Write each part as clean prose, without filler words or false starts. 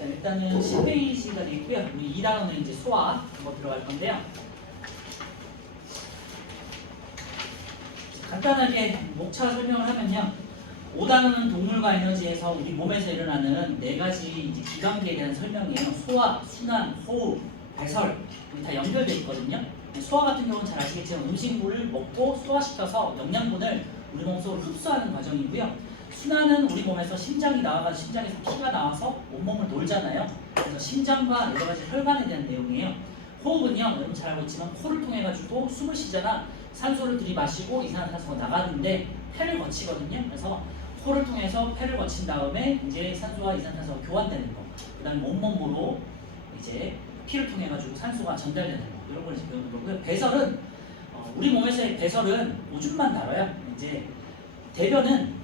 자, 일단은 10페이지가 되어 있고요. 우리 2단원은 이제 소화 한번 들어갈 건데요. 간단하게 목차 설명을 하면요. 5단원은 동물과 에너지에서 우리 몸에서 일어나는 4가지 이제 기관계에 대한 설명이에요. 소화, 순환, 호흡, 배설 이게 다 연결되어 있거든요. 소화 같은 경우는 잘 아시겠지만 음식물을 먹고 소화시켜서 영양분을 우리 몸속으로 흡수하는 과정이고요. 순환은 우리 몸에서 심장이 나와가지고 심장에서 피가 나와서 온몸을 돌잖아요. 그래서 심장과 여러 가지 혈관에 대한 내용이에요. 호흡은요, 여러분 잘 알고 있지만 코를 통해 가지고 숨을 쉬잖아. 산소를 들이마시고 이산화탄소가 나가는데 폐를 거치거든요. 그래서 코를 통해서 폐를 거친 다음에 이제 산소와 이산화탄소가 교환되는 거. 그다음에 온몸으로 이제 피를 통해 가지고 산소가 전달되는 거. 이런 걸 이제 배우는 거고요. 배설은 우리 몸에서의 배설은 오줌만 다뤄요. 이제 대변은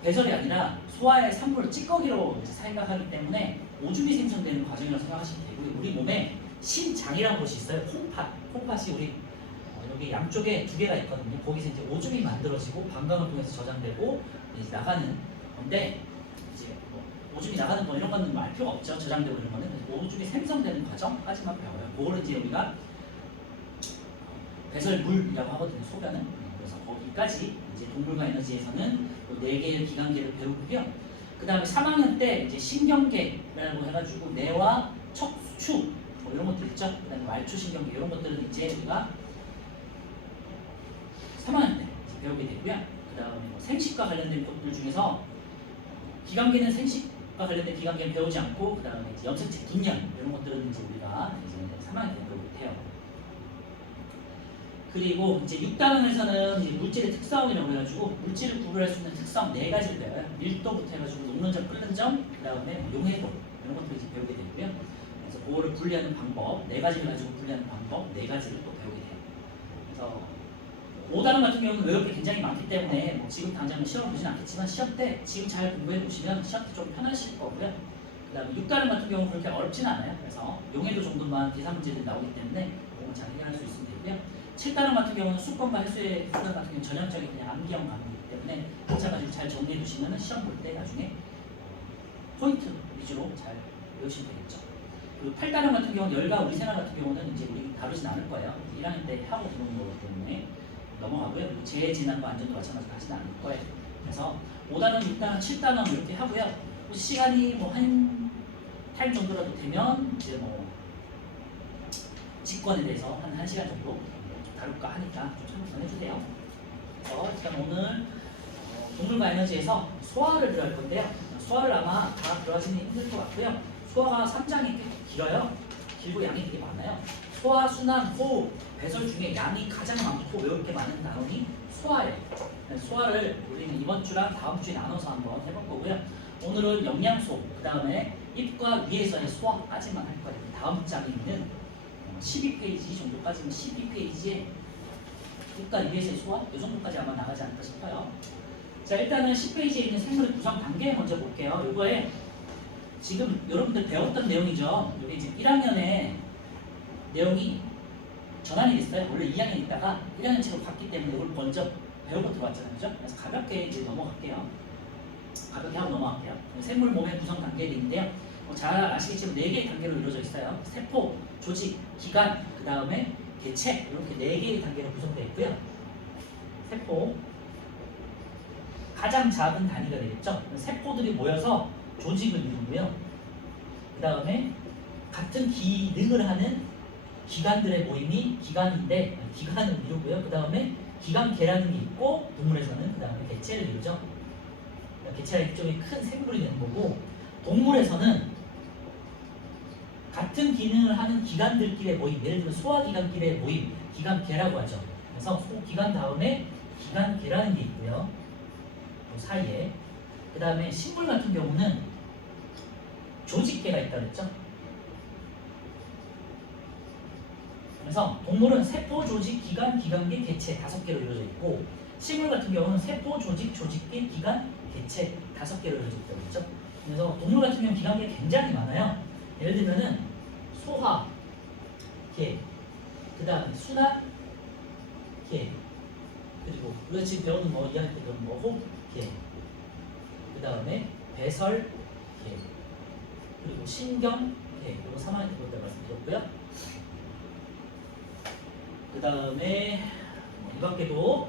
배설이 아니라 소화의 산물을 찌꺼기로 생각하기 때문에 오줌이 생성되는 과정이라고 생각하시면 되고요. 우리 몸에 신장이라는 곳이 있어요. 콩팥이 우리 여기 양쪽에 2개가 있거든요. 거기서 이제 오줌이 만들어지고 방광을 통해서 저장되고 이제 나가는 건데 이제 뭐 오줌이 나가는 거 이런 거는 알 필요가 없죠. 저장되고 이런 거는 오줌이 생성되는 과정까지만 배워요. 그거를 이제 우리가 배설물이라고 하거든요. 소변은. 그래서 거기까지 이제 동물과 에너지에서는 4개의 기관계를 배우고요. 그 다음에 3학년 때 이제 신경계라고 해가지고 뇌와 척추 뭐 이런 것들 있죠. 그 다음에 말초신경계 이런 것들은 이제 우리가 3학년 때 배우게 되고요. 그 다음에 뭐 생식과 관련된 것들 중에서 기관계는 생식과 관련된 기관계는 배우지 않고 그 다음에 염색체, 분열 이런 것들은 이제 우리가 이제 3학년 때 배우게 돼요. 그리고 이제 6단원에서는 이제 물질의 특성이라고 해가지고 물질을 구별할 수 있는 특성 4가지를 배워요. 밀도부터 해가지고 녹는 점, 끓는 점, 그 다음에 용해도 이런 것들을 이제 배우게 되고요. 그래서 그거를 분리하는 방법 4가지를 가지고 분리하는 방법 4가지를 또 배우게 돼요. 그래서 5단원 같은 경우는 외울 게 굉장히 많기 때문에 뭐 지금 당장 시험 보진 않겠지만 시험 때 지금 잘 공부해 보시면 시험 때 좀 편하실 거고요. 그 다음에 6단원 같은 경우는 그렇게 어렵진 않아요. 그래서 용해도 정도만 계산 문제들이 나오기 때문에 그거 잘 해결할 수 있으면 되고요. 7단원 같은 경우는 수권과 해수의 수단 같은 경우는 전형적인 그냥 암기형 과목이기 때문에 마찬가지로 잘 정리해 두시면 시험 볼 때 나중에 포인트 위주로 잘 외우시면 되겠죠. 그리고 8단원 같은 경우는 열과 우리 생활 같은 경우는 이제 우리 다루진 않을 거예요. 1학년 때 하고 들어온 거기 때문에 넘어가고요. 그리고 재해진환과 안전도 마찬가지로 하지는 않을 거예요. 그래서 5단원, 6단원, 7단원 이렇게 하고요. 시간이 뭐 한 타임 정도라도 되면 이제 뭐 직권에 대해서 한 1시간 정도 다룰까 하니까 좀 참고 해주세요. 그래서 일단 오늘 동물과 에너지에서 소화를 들어갈 건데요. 소화를 아마 다 들어가지는 힘들 것 같고요. 소화가 3장이 꽤 길어요. 길고 양이 되게 많아요. 소화, 순환, 호흡, 배설 중에 양이 가장 많고 외울 게 많은 단원이 소화예요. 소화를 우리는 이번 주랑 다음 주에 나눠서 한번 해볼 거고요. 오늘은 영양소, 그 다음에 입과 위에서의 소화까지만 할 거예요. 다음 장에 있는 12페이지 정도까지는 12페이지에 입과 위에서의 소화 이 정도까지 아마 나가지 않을까 싶어요. 자, 일단은 10페이지에 있는 생물의 구성 단계 먼저 볼게요. 이거에 지금 여러분들 배웠던 내용이죠. 여기 이제 1학년에 내용이 전환이 됐어요. 원래 2학년 있다가 1학년 책으로 갔기 때문에 이걸 먼저 배우고 들어왔잖아요. 그죠? 그래서 가볍게 이제 넘어갈게요. 가볍게 하고 넘어갈게요. 생물 몸의 구성 단계가 있는데요. 잘 아시겠지만 4개의 단계로 이루어져 있어요. 세포, 조직, 기관, 그 다음에 개체 이렇게 4개의 단계로 구성되어 있고요. 세포 가장 작은 단위가 되겠죠. 세포들이 모여서 조직을 이루고요. 그 다음에 같은 기능을 하는 기관들의 모임이 기관인데 기관을 이루고요. 그 다음에 기관계라는 게 있고 동물에서는 그 다음에 개체를 이루죠. 개체가 일종의 큰 생물이 되는 거고 동물에서는 같은 기능을 하는 기관들끼리의 모임, 예를 들면 소화기관끼리의 모임, 기관계라고 하죠. 그래서 소기관 다음에 기관계라는 게 있고요. 그 사이에 그 다음에 식물 같은 경우는 조직계가 있다 그랬죠. 그래서 동물은 세포, 조직, 기관, 기관계, 개체 5개로 이루어져 있고 식물 같은 경우는 세포, 조직, 조직계, 기관, 개체 5개로 이루어져 있다고 했죠. 그래서 동물 같은 경우는 기관계 굉장히 많아요. 예를 들면은 소화, 계, 그 다음에 순환, 계, 그리고 우리가 지금 배우는 뭐 이해할 때 그런 뭐 호흡, 계, 그 다음에 배설, 계, 그리고 신경계, 이거 3학년 때 그것들 말씀드렸고요. 그 다음에 이 밖에도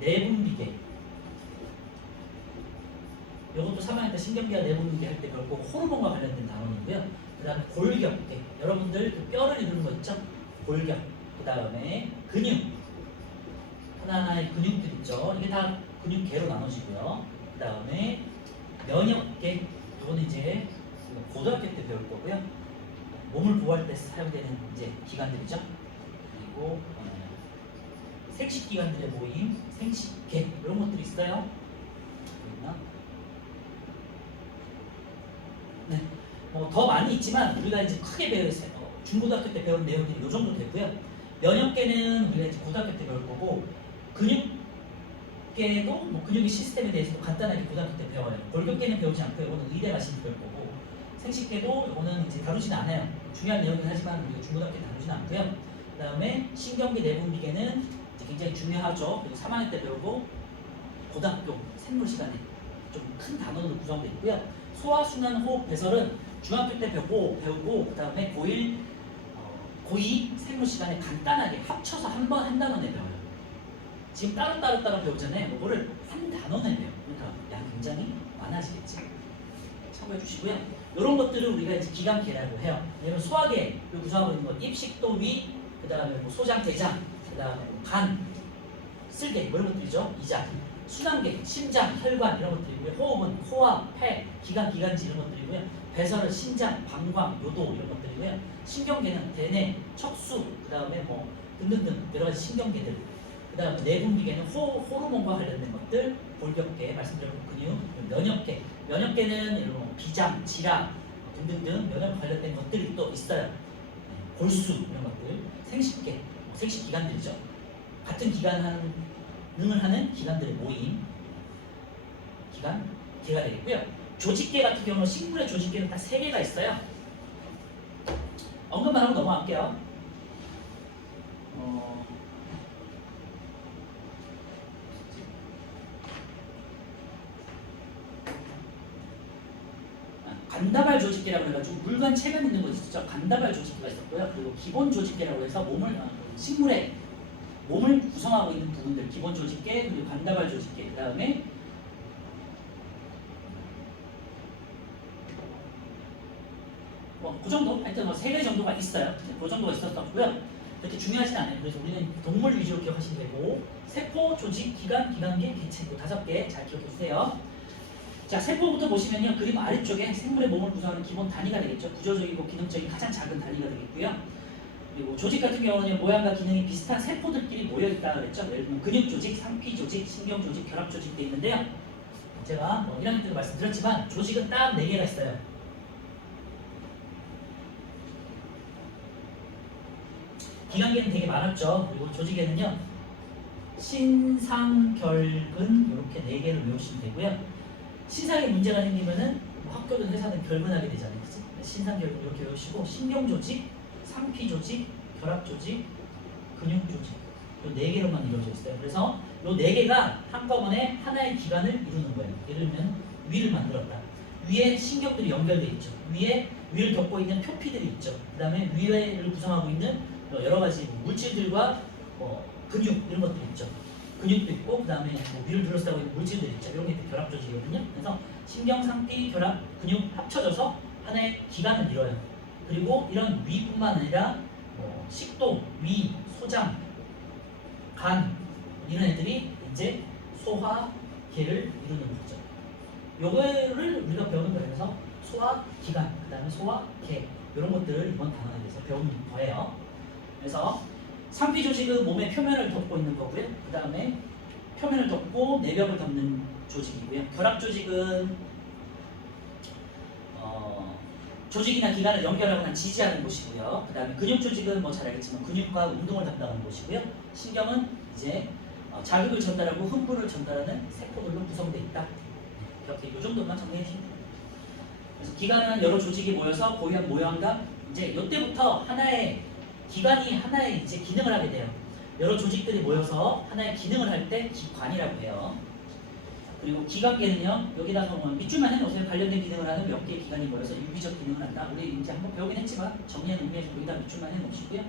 내분비계, 이것도 3학년 때 신경계와 내분비계 할 때 배웠고 호르몬과 관련된 단원이고요. 그 다음에 골격, 여러분들 그 뼈를 이루는 거 있죠? 골격. 그 다음에 근육, 하나하나의 근육들 있죠? 이게 다 근육계로 나눠지고요. 그 다음에 면역계, 이거는 이제 고등학교 때 배울 거고요. 몸을 보호할 때 사용되는 이제 기관들이죠. 그리고 생식기관들의 모임, 생식계, 이런 것들이 있어요. 네, 더 많이 있지만 우리가 이제 크게 중고등학교 때 배운 내용들이 이 정도 되고요. 면역계는 우리가 이제 고등학교 때 배울 거고, 근육계도 근육의 시스템에 대해서도 간단하게 고등학교 때 배워요. 골격계는 배우지 않고요. 이거는 의대 가시면 배울 거고, 생식계도 이거는 이제 다루지는 않아요. 중요한 내용이긴 하지만 우리가 중고등학교 때 다루지는 않고요. 그 다음에 신경계 내분비계는 이제 굉장히 중요하죠. 그리고 3학년 때 배우고 고등학교 생물 시간에 좀 큰 단원으로 구성되어 있고요. 소화, 순환, 호흡, 배설은 중학교 때 배우고 그 다음에 고2 생물 시간에 간단하게 합쳐서 한 단원에 배워요. 지금 따로 배우잖아요. 이거를 한 단원에 배워요. 그러니까 양 굉장히 많아지겠지. 참고해 주시고요. 이런 것들을 우리가 이제 기관계라고 해요. 예를 들면 소화계를 구성하고 있는 것, 입식도, 위, 그 다음에 소장, 대장, 그 다음에 간, 쓸개, 이런 것들이죠. 이장. 순환계, 심장, 혈관 이런 것들이고요. 호흡은 코와 폐, 기관지 이런 것들이고요. 배설은 신장, 방광, 요도 이런 것들이고요. 신경계는 대뇌, 척수, 그 다음에 등등등 여러 가지 신경계들. 그 다음에 내분비계는 호르몬과 관련된 것들, 골격계, 말씀드렸고 근육, 면역계. 면역계는 이런 비장, 지라 등등등 면역 관련된 것들이 또 있어요. 골수 이런 것들, 생식계, 생식기관들이죠. 같은 기관을 하는 기관들의 모임, 기관계가 되겠고요. 조직계 같은 경우는 식물의 조직계는 딱 3개가 있어요. 언급만 하고 넘어갈게요. 간다발 조직계라고 해가지고 물관 체관 있는 거 있었죠. 간다발 조직계가 있었고요. 그리고 기본 조직계라고 해서 식물의 몸을 구성하고 있는 부분들, 기본 조직계, 그리고 간다발 조직계, 그 다음에 그 정도? 하여튼 3개 정도가 있어요. 그 정도가 있었고요. 그렇게 중요하진 않아요. 그래서 우리는 동물 위주로 기억하시면 되고, 세포, 조직, 기관, 기관계, 개체, 5개 잘 기억해 주세요. 자, 세포부터 보시면요. 그림 아래쪽에 생물의 몸을 구성하는 기본 단위가 되겠죠. 구조적이고 기능적인 가장 작은 단위가 되겠고요. 그리고 조직 같은 경우는 모양과 기능이 비슷한 세포들끼리 모여있다 그랬죠. 예를 들면 근육조직, 상피조직, 신경조직, 결합조직 돼 있는데요. 제가 1학년 때도 말씀드렸지만 조직은 딱 4개가 있어요. 기관계는 되게 많았죠. 그리고 조직에는요. 신상결근 이렇게 4개를 외우시면 되고요. 신상에 문제가 생기면은 학교든 회사든 결근하게 되잖아요. 그치? 신상결근 이렇게 외우시고, 신경조직, 상피조직, 결합조직, 근육조직 이 4개로만 이루어져 있어요. 그래서 이 4개가 한꺼번에 하나의 기관을 이루는 거예요. 예를 들면 위를 만들었다. 위에 신경들이 연결되어 있죠. 위를 덮고 있는 표피들이 있죠. 그 다음에 위를 구성하고 있는 여러 가지 물질들과 근육 이런 것들이 있죠. 근육도 있고, 그 다음에 위를 둘러싸고 있는 물질들이 있죠. 이런 게 결합조직이거든요. 그래서 신경, 상피, 결합, 근육 합쳐져서 하나의 기관을 이뤄요. 그리고 이런 위뿐만 아니라 식도, 위, 소장, 간 이런 애들이 이제 소화계를 이루는 거죠. 요거를 우리가 배우는 거예요. 그래서 소화기관, 그 다음에 소화계 이런 것들을 이번 단원에 대해서 배우는 거예요. 그래서 상피조직은 몸의 표면을 덮고 있는 거고요. 그 다음에 표면을 덮고 내벽을 덮는 조직이고요. 결합조직은 조직이나 기관을 연결하거나 지지하는 곳이고요. 그 다음에 근육조직은 잘 알겠지만 근육과 운동을 담당하는 곳이고요. 신경은 이제 자극을 전달하고 흥분을 전달하는 세포들로 구성되어 있다. 이렇게 이 정도만 정리해 주시면 됩니다. 그래서 기관은 여러 조직이 모여서 고유한 모양과 이제 이때부터 하나의 기관이 하나의 이제 기능을 하게 돼요. 여러 조직들이 모여서 하나의 기능을 할 때 기관이라고 해요. 그리고 기관계는요. 여기다가 뭐 밑줄만 해놓으세요. 관련된 기능을 하는 몇 개의 기관이 모여서 유기적 기능을 한다. 우리 이제 한번 배우긴 했지만 정리하는 의미에서 여기다 밑줄만 해놓으시고요.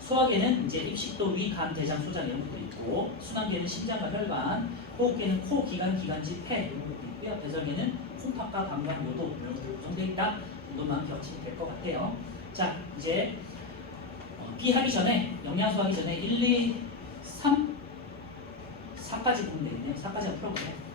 소화계는 이제 입식도, 위, 간, 대장, 소장 이런 것도 있고, 순환계는 심장과 혈관, 호흡계는 코, 기관, 기관지, 폐 이런 것도 있고요. 배설계는 콩팥과 방광, 요도 이런 것들 구성되어 있다. 정도만 기억하시면 될 것 같아요. 자, 이제 B 하기 전에, 영양소 하기 전에 1, 2, 3, 4까지 보면 되겠네요. 4까지 한번 풀어볼게요.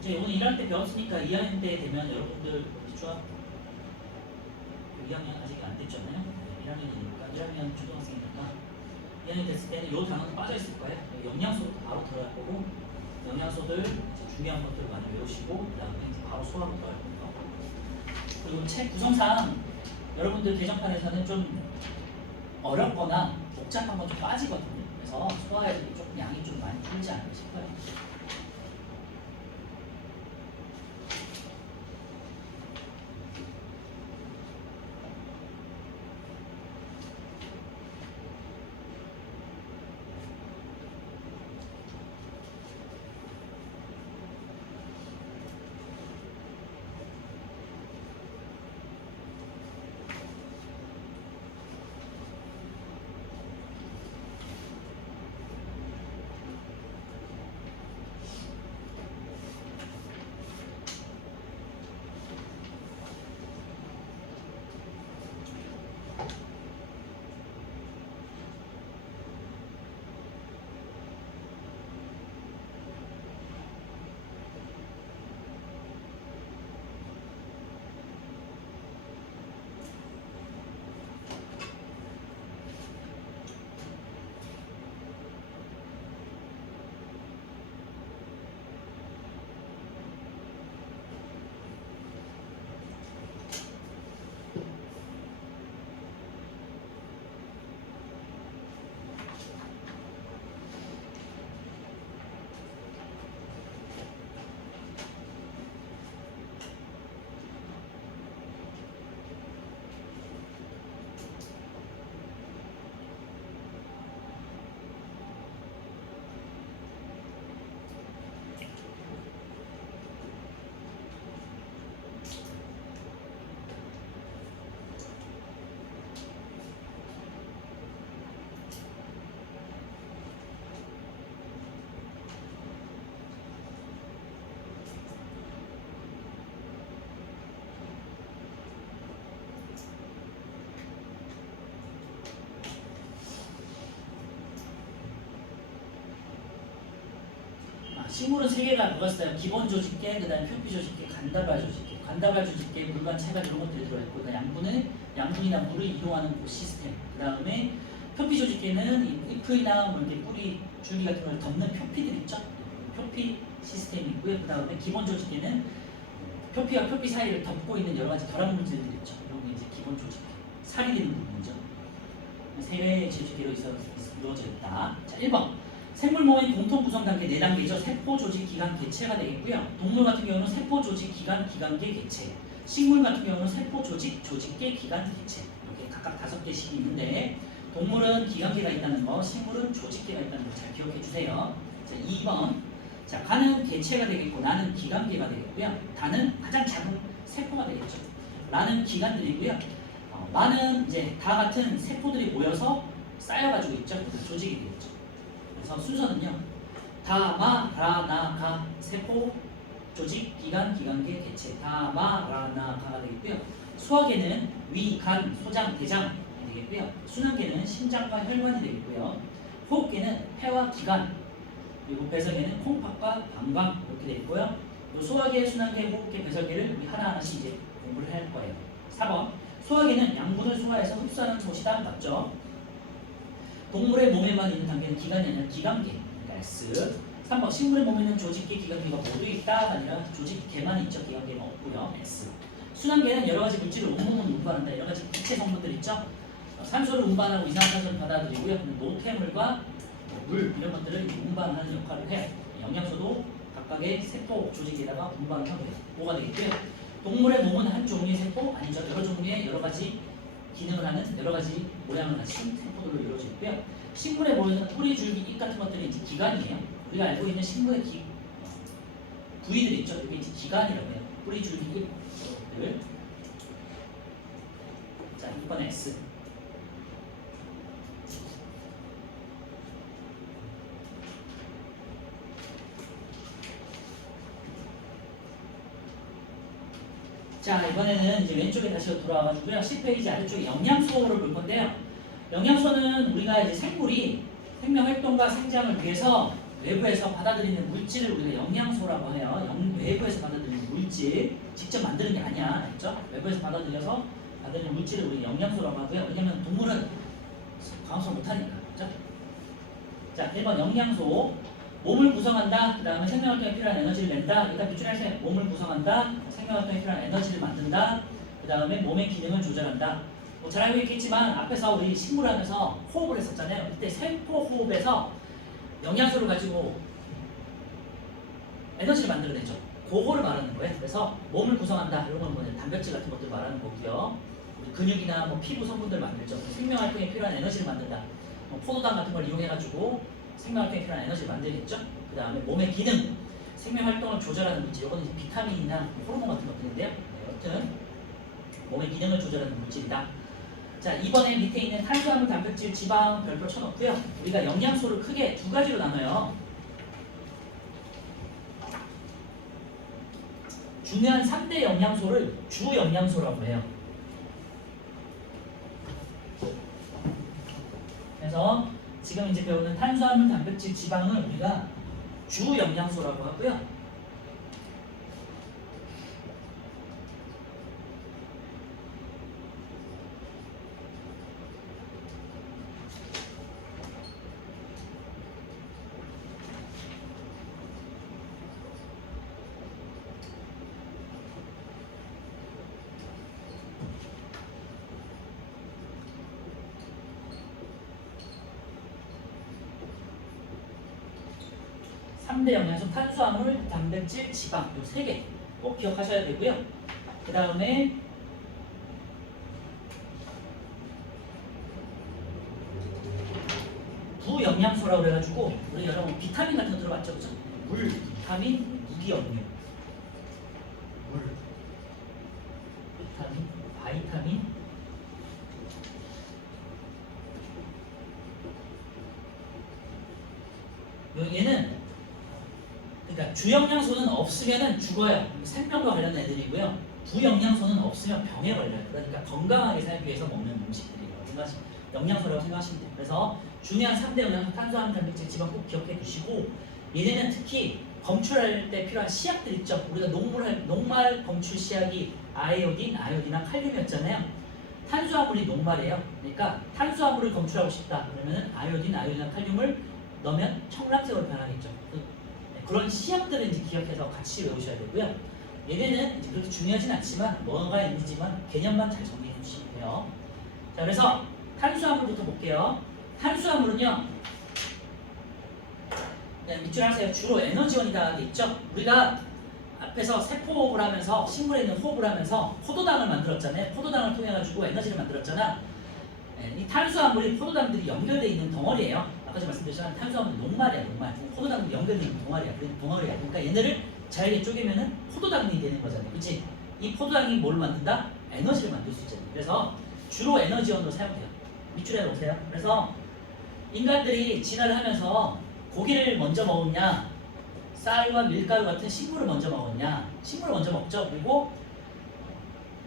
이제 오늘 1학년 때 배웠으니까 2학년 때 되면 여러분들 중학 2학년 아직 안 됐잖아요. 1학년이니까 1학년 초등학생이니까 2학년 됐을 때는 이 단어도 빠져 있을 거예요. 영양소부터 바로 들어갈 거고 영양소들 이제 중요한 것들 많이 외우시고 그다음에 이제 바로 소화로 들어갈 겁니다. 그리고 책 구성상 여러분들 개정판에서는 좀 어렵거나 복잡한 건 좀 빠지거든요. 그래서 소화에 조금 양이 좀 많이 줄지 않을까 싶어요. 식물은 세 개가 뭐였어요? 기본 조직계, 그다음에 표피 조직계, 간다발 조직계. 간다발 조직계 물과 체가 이런 것들이 들어있고, 그다음 양분은 양분이나 물을 이동하는 그 시스템. 그다음에 표피 조직계는 잎이나 뭐 이렇게 뿌리, 줄기 같은 걸 덮는 표피들 있죠? 표피 시스템이 있고요. 그다음에 기본 조직계는 표피와 표피 사이를 덮고 있는 여러 가지 결합 물질들 있죠. 이런 게 이제 기본 조직계. 살이 되는 부분이죠. 세 개의 조직계로 이루어져 있다. 자, 1번. 생물 몸의 공통 구성 단계 4단계죠. 세포, 조직, 기관, 개체가 되겠고요. 동물 같은 경우는 세포, 조직, 기관, 기관계, 개체. 식물 같은 경우는 세포, 조직, 조직계, 기관, 개체. 이렇게 각각 5개씩 있는데 동물은 기관계가 있다는 거, 식물은 조직계가 있다는 거 잘 기억해 주세요. 자, 2번. 자, 간은 개체가 되겠고 나는 기관계가 되겠고요. 다는 가장 작은 세포가 되겠죠. 라는 기관들이고요. 마는 이제 다 같은 세포들이 모여서 쌓여가지고 있죠. 조직이 되겠죠. 그래서 순서는요. 다, 마, 라, 나, 가, 세포, 조직, 기관, 기관계, 개체. 다, 마, 라, 나, 가가 되겠고요. 소화계는 위, 간, 소장, 대장이 되겠고요. 순환계는 심장과 혈관이 되겠고요. 호흡계는 폐와 기관, 그리고 배설계는 콩팥과 방광 이렇게 되겠고요. 소화계, 순환계, 호흡계, 배설계를 우리 하나하나씩 이제 공부를 할 거예요. 4번. 소화계는 양분을 소화해서 흡수하는 곳이다. 맞죠? 동물의 몸에만 있는 단계는 기관이 아니라 기관계. 그러니까 S. 3번 식물의 몸에 있는 조직계, 기관계가 모두 있다 아니라 조직계만 있죠. 기관계는 없고요. S. 순환계는 여러 가지 물질을 온몸으로 운반한다. 여러 가지 기체 성분들 있죠. 산소를 운반하고 이산화탄소를 받아들이고요. 노폐물과 물 이런 것들을 운반하는 역할을 해요. 영양소도 각각의 세포 조직에다가 운반을 하게 돼요. 뭐가 되겠고요. 동물의 몸은 한 종류의 세포 아니죠. 여러 종류의 여러 가지 기능을 하는 여러 가지 모양을 가진 세포들로 이루어져 있고요. 식물의 몸에는 뿌리, 줄기, 잎 같은 것들이 이제 기관이에요. 우리가 알고 있는 식물의 부위들이 있죠. 이게 이제 기관이라고 해요. 뿌리, 줄기, 잎들. 자, 6번 S. 자, 이번에는 이제 왼쪽에 다시 돌아와가지고요. 10페이지 아래쪽에 영양소를 볼 건데요. 영양소는 우리가 이제 생물이 생명 활동과 생장을 위해서 외부에서 받아들이는 물질을 우리가 영양소라고 해요. 외부에서 받아들이는 물질, 직접 만드는 게 아니야, 그렇죠? 외부에서 받아들여서 물질을 우리 영양소라고 하고요. 왜냐면 동물은 광합성 못하니까, 그렇죠? 자, 1번 영양소. 몸을 구성한다. 그 다음에 생명활동에 필요한 에너지를 낸다. 일단 밑줄에서 몸을 구성한다. 생명활동에 필요한 에너지를 만든다. 그 다음에 몸의 기능을 조절한다. 뭐 잘 알고 있겠지만 앞에서 우리 식물 하면서 호흡을 했었잖아요. 그때 세포 호흡에서 영양소를 가지고 에너지를 만들어내죠. 그거를 말하는 거예요. 그래서 몸을 구성한다. 이런 건 뭐냐, 단백질 같은 것들 말하는 거고요. 우리 근육이나 뭐 피부 성분들 만들죠. 생명활동에 필요한 에너지를 만든다. 뭐 포도당 같은 걸 이용해가지고 생명활동에 필요한 에너지를 만들겠죠. 그 다음에 몸의 기능, 생명활동을 조절하는 물질, 이거는 비타민이나 호르몬 같은 것들인데요. 네, 여튼 몸의 기능을 조절하는 물질이다. 자, 이번에 밑에 있는 탄수화물, 단백질, 지방 별표 쳐놓고요. 우리가 영양소를 크게 두 가지로 나눠요. 중요한 3대 영양소를 주 영양소라고 해요. 그래서 지금 이제 배우는 탄수화물, 단백질, 지방을 우리가 주 영양소라고 하고요. 삼 대 영양소 탄수화물, 단백질, 지방 이 세 개 꼭 기억하셔야 되고요. 그 다음에 부영양소라고 그래가지고 우리 여러분 비타민 같은 거 들어봤죠? 그죠? 물, 비타민, 무기염류, 물, 비타민, 바이타민, 얘는 그러니까 주영양소는 없으면 죽어요. 생명과 관련된 애들이고요. 부영양소는 없으면 병에 걸려요. 그러니까 건강하게 살기 위해서 먹는 음식들이라고 영양소라고 생각하시면 돼요. 그래서 중요한 3대 영양소 탄수화물, 단백질, 지방 꼭 기억해 두시고 얘네는 특히 검출할 때 필요한 시약들 있죠. 우리가 녹말 검출 시약이 아이오딘이나 칼륨이었잖아요. 탄수화물이 녹말이에요. 그러니까 탄수화물을 검출하고 싶다. 그러면 아이오딘이나 칼륨을 넣으면 청량색으로 변하겠죠. 그런 시약들을 이제 기억해서 같이 외우셔야 되고요. 얘네는 이제 그렇게 중요하진 않지만 뭐가 있는지만 개념만 잘 정리해 주시면 돼요. 자, 그래서 탄수화물부터 볼게요. 탄수화물은요, 밑줄 하세요. 주로 에너지원이다 있죠. 우리가 앞에서 세포 호흡을 하면서 식물에 있는 호흡을 하면서 포도당을 만들었잖아요. 포도당을 통해 가지고 에너지를 만들었잖아. 이 탄수화물이 포도당들이 연결되어 있는 덩어리예요. 아까 제가 말씀드렸지만 탄수화물은 녹말이야, 녹말. 포도당이 연결되어 있는 덩어리야. 그러니까 얘네를 잘게 쪼개면은 포도당이 되는 거잖아요. 그치? 이 포도당이 뭘 만든다? 에너지를 만들 수 있잖아요. 그래서 주로 에너지원으로 사용돼요. 밑줄에 놓으세요. 그래서 인간들이 진화를 하면서 고기를 먼저 먹었냐, 쌀과 밀가루 같은 식물을 먼저 먹었냐, 식물을 먼저 먹죠. 그리고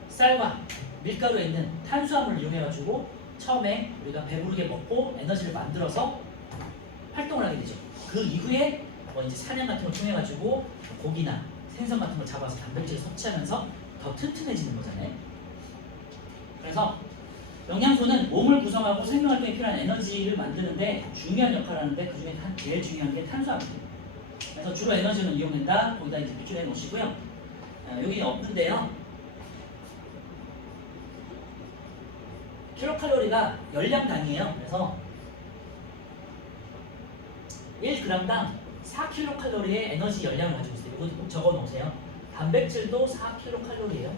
쌀과 밀가루에 있는 탄수화물을 이용해가지고 처음에 우리가 배부르게 먹고 에너지를 만들어서 활동을 하게 되죠. 그 이후에 뭐 이제 사냥 같은 걸 통해가지고 고기나 생선 같은 걸 잡아서 단백질을 섭취하면서 더 튼튼해지는 거잖아요. 그래서 영양소는 몸을 구성하고 생명활동에 필요한 에너지를 만드는데 중요한 역할을 하는데 그 중에 제일 중요한 게 탄수화물이에요. 그래서 주로 에너지는 이용된다. 거기다 이제 밑줄해 놓으시고요. 여기 없는데요. 킬로칼로리가 열량 단위예요. 그래서 1g당 4kcal의 에너지 열량을 가지고 있어요. 이거 꼭 적어 놓으세요. 단백질도 4kcal예요.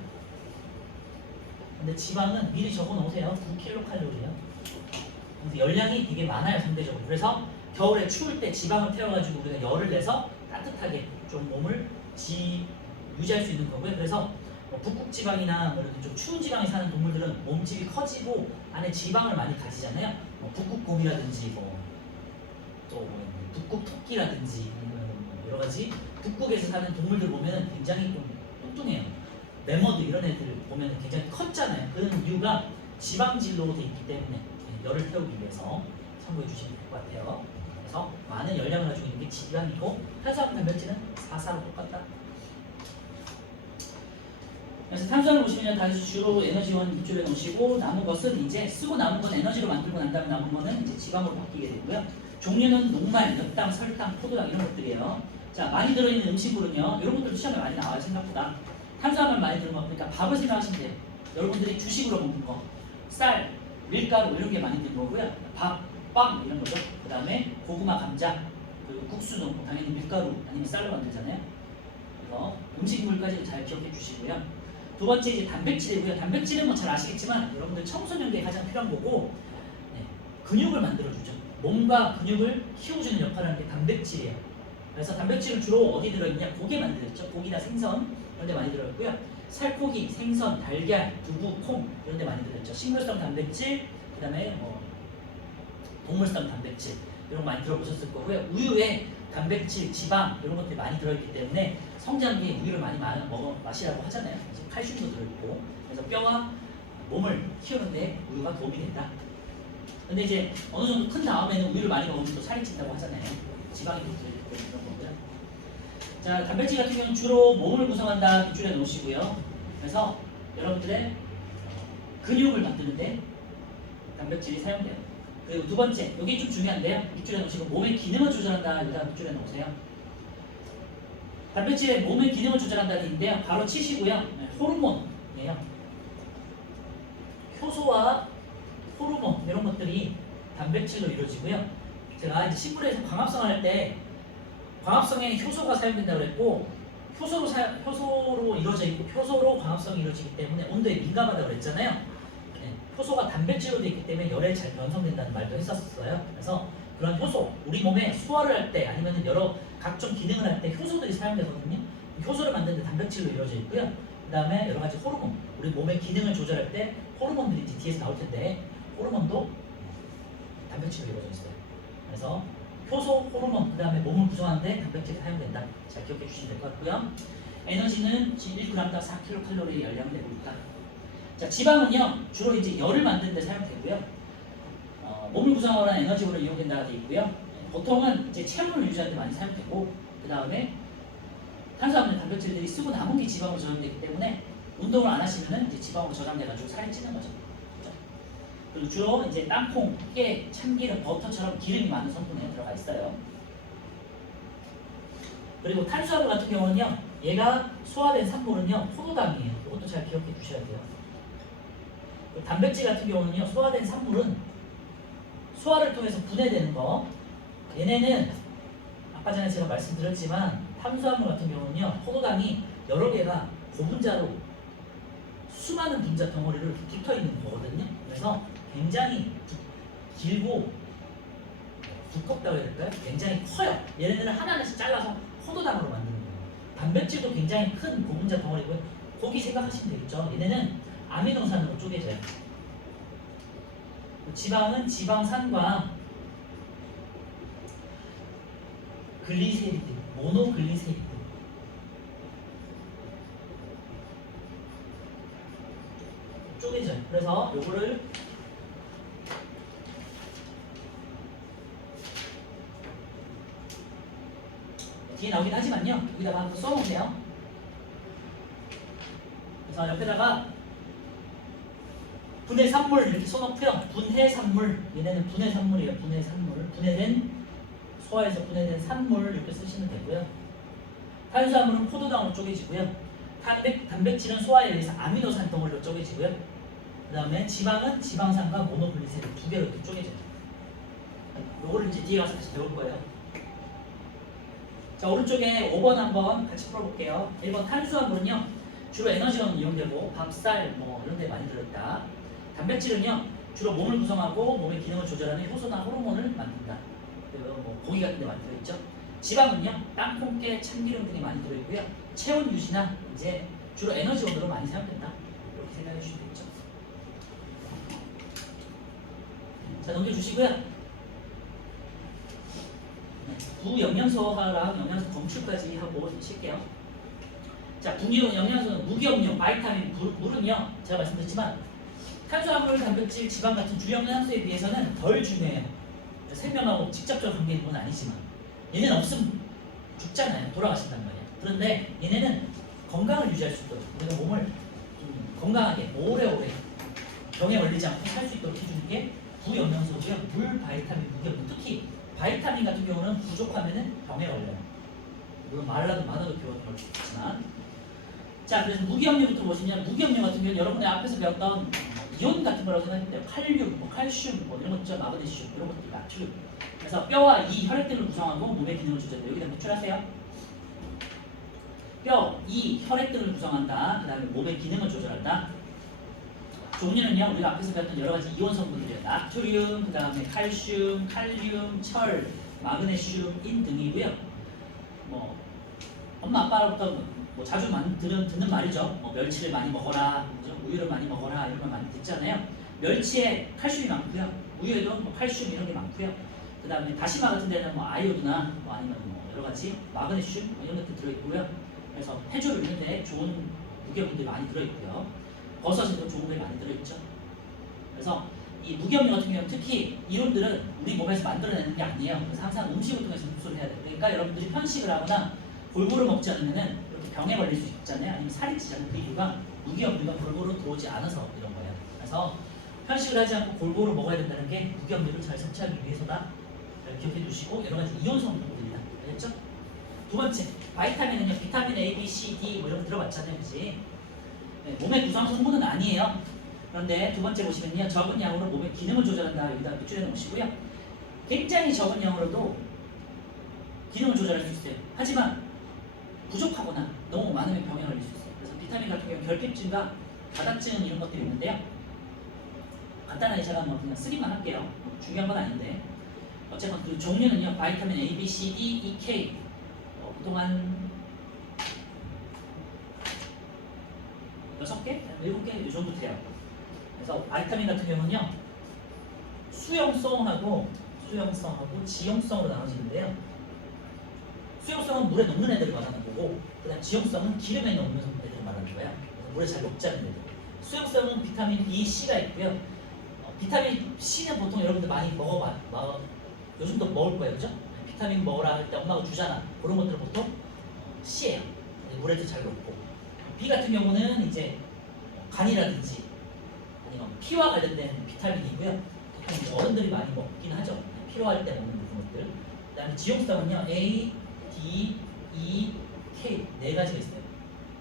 근데 지방은 미리 적어 놓으세요. 9kcal예요. 그래서 열량이 되게 많아요, 상대적으로. 그래서 겨울에 추울 때 지방을 태워가지고 우리가 열을 내서 따뜻하게 좀 몸을 유지할 수 있는 거고요. 그래서 북극 지방이나 좀 추운 지방에 사는 동물들은 몸집이 커지고 안에 지방을 많이 가지잖아요. 북극곰이라든지 또 북극 토끼라든지 여러 가지 북극에서 사는 동물들 보면 굉장히 좀 뚱뚱해요. 매머드 이런 애들 보면 굉장히 컸잖아요. 그런 이유가 지방질로 돼 있기 때문에 열을 태우기 위해서 참고해 주시면 될 것 같아요. 그래서 많은 열량을 가지고 있는 게 지방이고 탄수화물 단백질은 4로 똑같다. 그래서 탄수화물 보시면 다시 주로 에너지원 밑줄에 놓으시고 남은 것은 이제 쓰고 남은 건 에너지로 만들고 난 다음에 남은 거는 이제 지방으로 바뀌게 되고요. 종류는 녹말, 엿당, 설탕, 포도당 이런 것들이에요. 자, 많이 들어있는 음식으로는요. 이런 것들도 시험에 많이 나와요. 생각보다. 탄수화물 많이 들은 거 그러니까 밥을 생각하시면 돼요. 여러분들이 주식으로 먹는 거 쌀, 밀가루 이런 게 많이 든 거고요. 밥, 빵 이런 거죠. 그 다음에 고구마, 감자, 그리고 국수도 당연히 밀가루 아니면 쌀로 만들잖아요. 그래서 음식물까지 잘 기억해 주시고요. 두 번째 이제 단백질이고요. 단백질은 뭐 잘 아시겠지만 여러분들 청소년기에 가장 필요한 거고 근육을 만들어주죠. 몸과 근육을 키워주는 역할을 하는 게 단백질이에요. 그래서 단백질은 주로 어디 들어있냐? 고기에 많이 들어있죠. 고기나 생선 이런 데 많이 들어있고요. 살코기, 생선, 달걀, 두부, 콩 이런 데 많이 들어있죠. 식물성 단백질, 그 다음에 동물성 단백질 이런 거 많이 들어보셨을 거고요. 우유에 단백질, 지방 이런 것들이 많이 들어있기 때문에 성장기에 우유를 많이 마시라고 하잖아요. 그래서 칼슘도 들어있고 그래서 뼈와 몸을 키우는데 우유가 도움이 된다. 근데 이제 어느 정도 큰 다음에는 우유를 많이 먹으면 또 살이 찐다고 하잖아요. 지방이 또 들어있고 그런 거고요. 자, 단백질 같은 경우는 주로 몸을 구성한다 밑줄에 놓으시고요. 그래서 여러분들의 근육을 만드는데 단백질이 사용돼요. 그리고 두 번째, 여기 좀 중요한데요. 밑줄에 놓으시고 몸의 기능을 조절한다 여기다 밑줄에 놓으세요. 단백질의 몸의 기능을 조절한다는 얘기인데요. 바로 치시고요. 호르몬이에요. 효소와 호르몬 이런 것들이 단백질로 이루어지고요. 제가 이제 식물에서 광합성을 할 때 광합성에 효소가 사용된다고 그랬고 효소로 이루어져 있고 효소로 광합성이 이루어지기 때문에 온도에 민감하다고 그랬잖아요. 효소가 단백질로 되어 있기 때문에 열에 잘 변성된다는 말도 했었어요. 그래서 그런 효소, 우리 몸에 소화를 할 때 아니면 여러 각종 기능을 할 때 효소들이 사용되거든요. 효소를 만드는 데 단백질로 이루어져 있고요. 그 다음에 여러 가지 호르몬, 우리 몸의 기능을 조절할 때 호르몬들이 이제 뒤에서 나올 텐데 호르몬도 단백질로 이루어져 있어요. 그래서 효소, 호르몬, 그 다음에 몸을 구성하는데 단백질이 사용된다. 잘 기억해 주시면 될 것 같고요. 에너지는 1g당 4kcal 열량을 내고 있다. 자, 지방은요 주로 이제 열을 만드는 데 사용되고요. 몸을 구성하거나 에너지원을 이용된다가 되어 있고요. 보통은 이제 체온을 유지하는 데 많이 사용되고 그 다음에 탄수화물 단백질들이 쓰고 남은 게 지방으로 저장되기 때문에 운동을 안 하시면은 이제 지방으로 저장돼가지고 살이 찌는 거죠. 그렇죠? 그리고 주로 이제 땅콩, 깨, 참기름, 버터처럼 기름이 많은 성분에 들어가 있어요. 그리고 탄수화물 같은 경우는요, 얘가 소화된 산물은요 포도당이에요. 이것도 잘 기억해 주셔야 돼요. 단백질 같은 경우는요, 소화된 산물은 소화를 통해서 분해되는 거. 얘네는 아까 전에 제가 말씀드렸지만 탄수화물 같은 경우는요, 포도당이 여러 개가 고분자로 수많은 분자 덩어리를 붙어 있는 거거든요. 그래서 굉장히 길고 두껍다고 해야 될까요? 굉장히 커요. 얘네들을 하나하나씩 잘라서 포도당으로 만드는 거예요. 단백질도 굉장히 큰 고분자 덩어리고요. 고기 생각하시면 되겠죠. 얘네는 아미노산으로 쪼개져요. 지방은 지방산과 글리세리드, 모노글리세리드 쪼개져요. 그래서 요거를 뒤에 나오긴 하지만요. 여기다가 한번 써놓으세요. 그래서 옆에다가 분해산물 이렇게 써놓고요. 분해산물, 얘네는 분해산물이에요. 분해산물, 분해된 소화에서 분해된 산물 이렇게 쓰시면 되고요. 탄수화물은 포도당으로 쪼개지고요. 단백질은 소화에 의해서 아미노산 덩어리로 쪼개지고요. 그 다음에 지방은 지방산과 모노글리세린 두 개로 이렇게 쪼개져요. 요거를 이제 뒤에 가서 다시 배울 거예요. 자, 오른쪽에 5번 한번 같이 풀어볼게요. 1번 탄수화물은요 주로 에너지원으로 이용되고 밥, 쌀 뭐 이런 데 많이 들어있다. 단백질은요 주로 몸을 구성하고 몸의 기능을 조절하는 효소나 호르몬을 만든다. 그리고 뭐 고기 같은 데 많이 들어있죠. 지방은요 땅콩, 깨, 참기름 등이 많이 들어있고요. 체온 유지나 이제 주로 에너지원으로 많이 사용된다. 이렇게 생각해 주시면 되겠죠. 자, 넘겨주시고요. 부영양소하랑 영양소 검출까지 하고 쉴게요. 자, 영양소는 무기염료, 바이타민, 물은요 제가 말씀드렸지만 탄수화물, 단백질, 지방 같은 주 영양소에 비해서는 덜 중요해요. 생명하고 직접적 관계 있는 건 아니지만 얘는 없으면 죽잖아요. 돌아가신단 말이에요. 그런데 얘네는 건강을 유지할 수 있도록 우리가 몸을 좀 건강하게 오래오래 병에 걸리지 않고 살 수 있도록 해주는 게 부영양소고요. 물, 바이타민, 무기염료, 특히 바이타민 같은 경우는 부족하면은 병에 걸려요. 물론 말라도 많아도 병에 걸릴 수 있지만. 자, 그래서 무기염료부터 보시면 무기염료 같은 경우는 여러분이 앞에서 배웠던 이온 같은 거라고 생각했는데 칼륨, 뭐 칼슘, 뭐 이런 것 있죠. 마그네슘 이런 것들이 나트륨. 그래서 뼈와 이, 혈액 등을 구성하고 몸의 기능을 조절해요. 여기다 노출하세요. 뼈, 이, 혈액 등을 구성한다. 그 다음에 몸의 기능을 조절한다. 종류는요 우리가 앞에서 배웠던 여러 가지 이온 성분들이에요. 나트륨, 그 다음에 칼슘, 칼륨, 철, 마그네슘, 인 등이고요. 뭐 엄마 아빠로부터 뭐 자주 듣는 말이죠. 뭐 멸치를 많이 먹어라, 우유를 많이 먹어라 이런 말 많이 듣잖아요. 멸치에 칼슘이 많고요. 우유에도 뭐 칼슘 이런 게 많고요. 그 다음에 다시마 같은 데는 뭐 아이오드나 뭐 아니면 뭐 여러 가지 마그네슘 뭐 이런 것도 들어있고요. 그래서 해조류 있는데 좋은 무게분들이 많이 들어있고요. 버섯에도 좋은 게 많이 들어있죠. 그래서 이 무기염료 같은 경우는 특히 이론들은 우리 몸에서 만들어내는 게 아니에요. 그래서 항상 음식을 통해서 흡수를 해야 돼요. 그러니까 여러분들이 편식을 하거나 골고루 먹지 않으면은 이렇게 병에 걸릴 수 있잖아요. 아니면 살이 찌잖아요. 그 이유가 무기염료가 골고루 들어오지 않아서 이런 거예요. 그래서 편식을 하지 않고 골고루 먹어야 된다는 게 무기염료를 잘 섭취하기 위해서다. 잘 기억해 두시고 여러 가지 이온 성분들입니다. 알겠죠? 두 번째, 바이타민은요. 비타민 A, B, C, D 뭐 이런 거 들어봤잖아요. 그치? 네, 몸의 구성 성분은 아니에요. 그런데 두 번째 보시면요. 적은 양으로 몸의 기능을 조절한다. 여기다 밑줄에 놓으시고요. 굉장히 적은 양으로도 기능을 조절할 수 있어요. 하지만 부족하거나 너무 많으면 병에 걸릴 수 있어요. 그래서 비타민 같은 경우는 결핍증과 가닥증 이런 것들이 있는데요. 간단하게 제가 뭐 그냥 쓰기만 할게요. 중요한 건 아닌데 어쨌건 그 종류는요. 바이타민 A, B, C, D, E, K 보통 한 6개? 7개 이 정도 돼요. 그래서 바이타민 같은 경우는요. 수용성하고 지용성으로 나눠지는데요. 수용성은 물에 녹는 애들을 말하는 거고 그다음 지용성은 기름에 녹는 애들을 말하는 거예요. 그래서 물에 잘 녹지 않는 애들. 수용성은 비타민 B, C가 있고요. 비타민 C는 보통 여러분들 많이 요즘도 먹을 거예요. 그죠? 비타민 먹으라 할 때 엄마가 주잖아. 그런 것들은 보통 C예요. 물에도 잘 녹고. B 같은 경우는 이제 간이라든지 아니면 피와 관련된 비타민이고요. 보통 이제 어른들이 많이 먹긴 하죠. 필요할 때 먹는 그런 것들. 그다음에 지용성은요 A, D, E, K 네 가지가 있어요.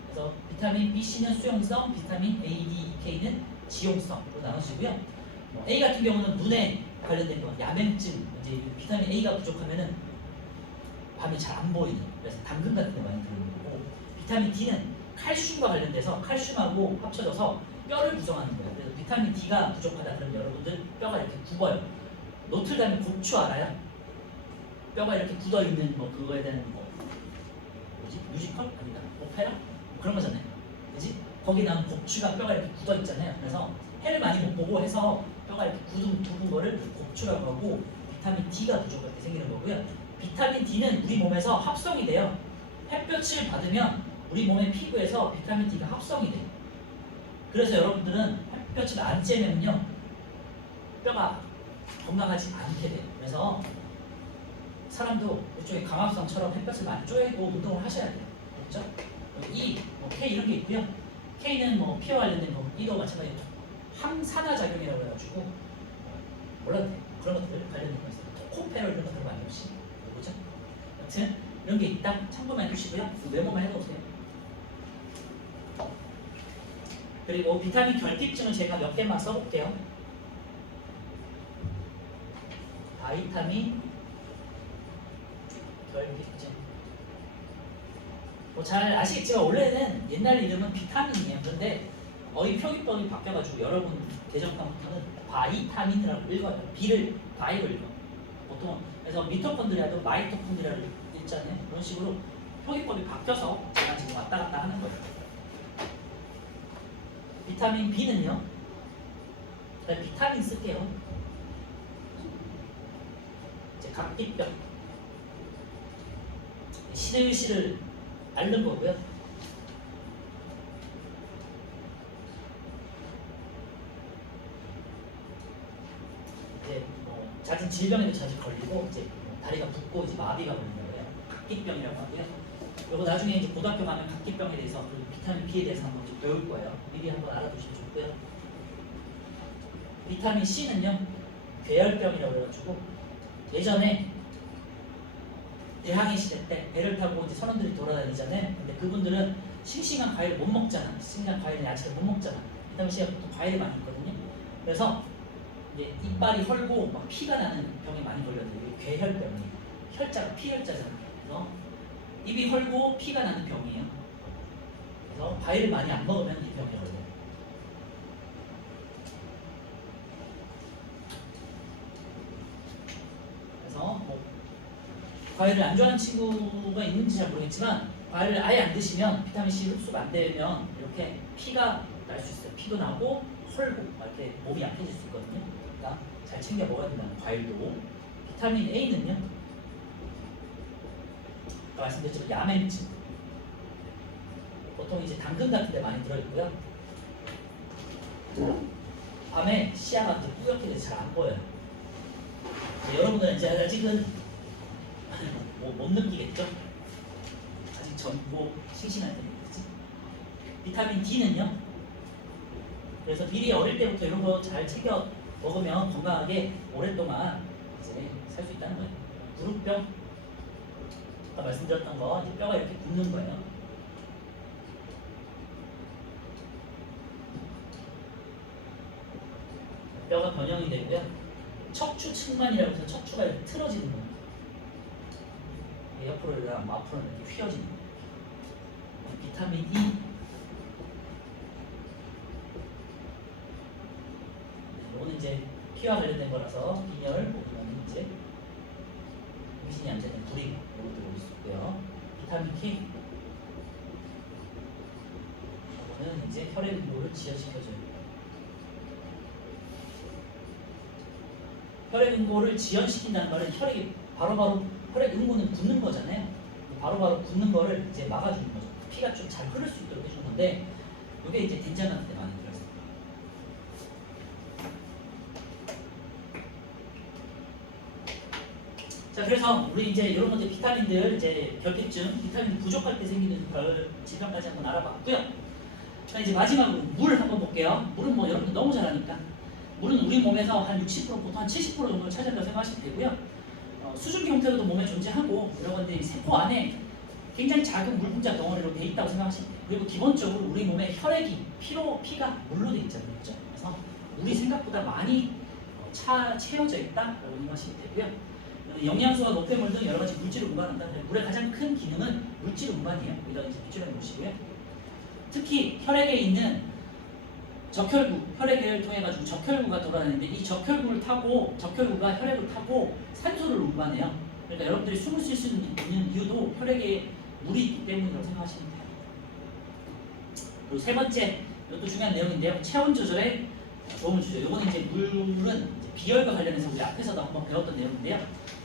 그래서 비타민 B, C는 수용성, 비타민 A, D, E, K는 지용성으로 나눠지고요. A 같은 경우는 눈에 관련된 거, 야맹증, 이제 비타민 A가 부족하면은 밤에 잘 안 보이는, 그래서 당근 같은 거 많이 들어있는 거고, 비타민 D는 칼슘과 관련돼서 칼슘하고 합쳐져서 뼈를 구성하는 거예요. 그래서 비타민 D가 부족하다 그러면 여러분들 뼈가 이렇게 굽어요. 노틀다면 고추 알아요? 뼈가 이렇게 굳어 있는 뭐 그거에 대한 뭐 뭐지? 뮤지컬 아니다. 오페라 뭐 그런 거잖아요. 그지? 거기 나온 고추가 뼈가 이렇게 굳어 있잖아요. 그래서 해를 많이 못 보고 해서 뼈가 이렇게 굳은 거를 고추라고 하고 비타민 D가 부족할 때 생기는 거고요. 비타민 D는 우리 몸에서 합성이 돼요. 햇볕을 받으면 우리 몸의 피부에서 비타민 D가 합성이 돼요. 그래서 여러분들은 햇볕을 안 쬐면요 뼈가 건강하지 않게 돼요. 그래서 사람도 이쪽에 강압성처럼 햇볕을 많이 쬐고 운동을 하셔야 돼요. 그렇죠? E, K 이런 게 있고요. K는 뭐 피와 관련된 거, E도 마찬가지로 항산화 작용이라고 해가지고 몰라도 돼. 그런 것들 관련된 거 있어요. 토코페롤 이런 것들 많이 혹시 뭐죠? 여튼 이런 게 있다. 참고만 해주시고요. 메모만 해놓으세요. 그리고 비타민 결핍증은 제가 몇 개만 써볼게요. 바이타민 결핍증. 뭐 잘 아시겠지만 원래는 옛날 이름은 비타민이에요. 그런데 어휘 표기법이 바뀌어가지고 여러분 대정판부터는 바이타민이라고 읽어요. B를 바이로 읽어. 보통 그래서 미토콘드리아도 마이토콘드리아를 읽잖아요. 그런 식으로 표기법이 바뀌어서 제가 지금 왔다 갔다 하는 거예요. 비타민 B는요. 비타민 쓸게요. 이제 각기병 시들시들 앓는 거고요. 이제 잦은 질병에도 자주 걸리고 이제 다리가 붓고 이제 마비가 걸리는 거예요. 각기병이라고 하고요. 그리고 나중에 이제 고등학교 가면 각기병에 대해서 그리고 비타민 B에 대해서 한번 좀 배울 거예요. 미리 한번 알아두시면 좋고요. 비타민 C는요. 괴혈병이라고 해가지고 예전에 대항해 시대 때 배를 타고 이제 선원들이 돌아다니잖아요. 근데 그분들은 싱싱한 과일을 못 먹잖아. 싱싱한 과일은 야채를 못 먹잖아. 비타민 C가 보통 과일에 많이 있거든요. 그래서 이제 이빨이 헐고 막 피가 나는 병에 많이 걸려요. 이게 괴혈병이에요. 혈자가 피혈자잖아요. 그래서 입이 헐고 피가 나는 병이에요. 그래서 과일을 많이 안 먹으면 이 병에 걸려요. 그래서 뭐 과일을 안 좋아하는 친구가 있는지 잘 모르겠지만 과일을 아예 안 드시면 비타민 C 흡수가 안 되면 이렇게 피가 날 수 있어요. 피도 나고 헐고 이렇게 몸이 약해질 수 있거든요. 그러니까 잘 챙겨 먹어야 된다는 과일도. 비타민 A는요. 아까 말씀드렸지만 야맹증. 보통 이제 당근 같은 데 많이 들어있고요. 밤에 시야가 이제 뿌옇게 돼서 잘 안 보여요. 여러분들은 이제 아직은 못 느끼겠죠? 아직 젊고 싱싱할 때겠지. 비타민 D는요. 그래서 미리 어릴 때부터 이런 거 잘 챙겨 먹으면 건강하게 오랫동안 이제 살 수 있다는 거예요. 무릎병, 아까 말씀드렸던 거 이제 뼈가 이렇게 붓는 거예요. 뼈가 변형이 되고요. 척추 측만이라고 해서 척추가 이렇게 틀어지는 거예요. 옆으로 이렇게 앞으로 이렇게 휘어지는 거예요. 비타민 E. 이거는 이제 피와 관련된 거라서 빈혈, 보면 이제 임신이 안 되는 불임 이것도 볼 수 있고요. 비타민 K. 이거는 이제 혈액 응고를 지연시켜줘요. 혈액 응고를 지연시킨다는 말은 혈액이 바로바로 혈액 응고는 붓는 거잖아요. 바로바로 붓는 거를 이제 막아주는 거죠. 피가 좀 잘 흐를 수 있도록 해주는 건데 이게 이제 된장 같은 데 많이 들어있어요. 자, 그래서 우리 이제 이런 것들 비타민들 이제 결핍증, 비타민 부족할 때 생기는 별 질병까지 한번 알아봤고요. 자, 이제 마지막으로 물 한번 볼게요. 물은 뭐 여러분들 너무 잘 아니까. 물은 우리 몸에서 한 60% 보통 한 70% 정도를 차지한다고 생각하시면 되고요. 수증기 형태로도 몸에 존재하고 이런 건데 세포 안에 굉장히 작은 물 분자 덩어리로 돼 있다고 생각하시면 돼요. 그리고 기본적으로 우리 몸에 혈액이 피가 물로 돼 있잖아요. 그렇죠? 그래서 물이 생각보다 많이 채워져 있다라고 생각하시면 되고요. 영양소와 노폐물 등 여러 가지 물질을 운반한다. 물의 가장 큰 기능은 물질 운반이에요. 여기다가 이제 밑줄에 놓으시고요. 특히 혈액에 있는 적혈구, 혈액을 통해 가지고 적혈구가 돌아다니는데 이 적혈구가 혈액을 타고 산소를 운반해요. 그러니까 여러분들이 숨을 쉴 수 있는 이유도 혈액에 물이 있기 때문이라고 생각하시면 돼요. 그리고 세 번째, 이것도 중요한 내용인데요. 체온 조절에 도움을 주죠. 이거는 이제 물은 이제 비열과 관련해서 우리 앞에서도 한번 배웠던 내용인데요.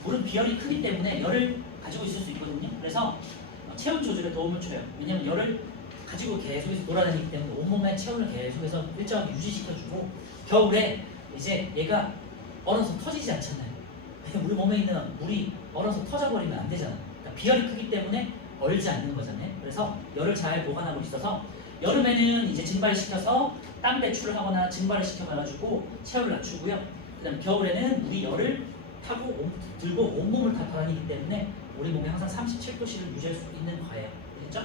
물은 비열이 크기 때문에 열을 가지고 있을 수 있거든요. 그래서 체온 조절에 도움을 줘요. 왜냐하면 열을 가지고 계속해서 돌아다니기 때문에 온몸의 체온을 계속해서 일정하게 유지시켜주고 겨울에 이제 얘가 얼어서 터지지 않잖아요. 우리 몸에 있는 물이 얼어서 터져버리면 안 되잖아요. 그러니까 비열이 크기 때문에 얼지 않는 거잖아요. 그래서 열을 잘 보관하고 있어서 여름에는 이제 증발을 시켜서 땀 배출을 하거나 증발을 시켜가지고 체온을 낮추고요. 그다음 겨울에는 우리 열을 타고 들고 온몸을 다 받아내기 때문에 우리 몸에 항상 37도씨를 유지할 수 있는 거예요. 됐죠?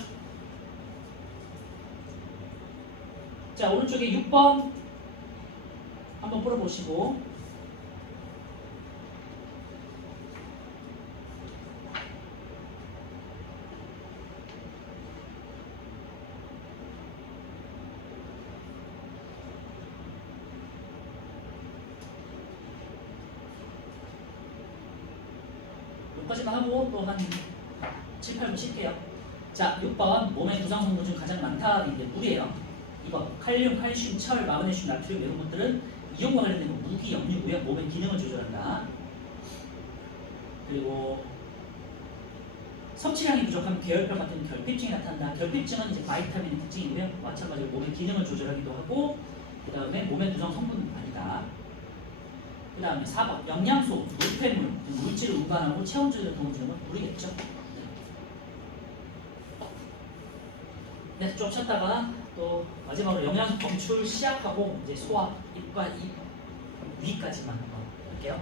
자, 오른쪽에 6번 한번 풀어보시고 여기까지만 하고 또 한 7, 8분 쉴게요. 자, 6번 몸의 구성 성분 중 가장 많다. 이게 물이에요. 2번 칼륨, 칼슘, 철, 마그네슘, 나트륨 이런 것들은 이온과 관련된 거 무기, 염류고요. 몸의 기능을 조절한다. 그리고 섭취량이 부족하면 계열병 같은 결핍증이 나타난다. 결핍증은 이제 바이타민의 특징이고요. 마찬가지로 몸의 기능을 조절하기도 하고 그 다음에 몸의 구성 성분은 아니다. 그 다음에 4번 영양소, 노폐물, 물질을 운반하고 체온 조절에 도움을 주는 건 물이겠죠. 네, 좀 쉬었다가 또 마지막으로 영양소 검출 시작하고 이제 소화, 입과 입 위까지만 한번 할게요.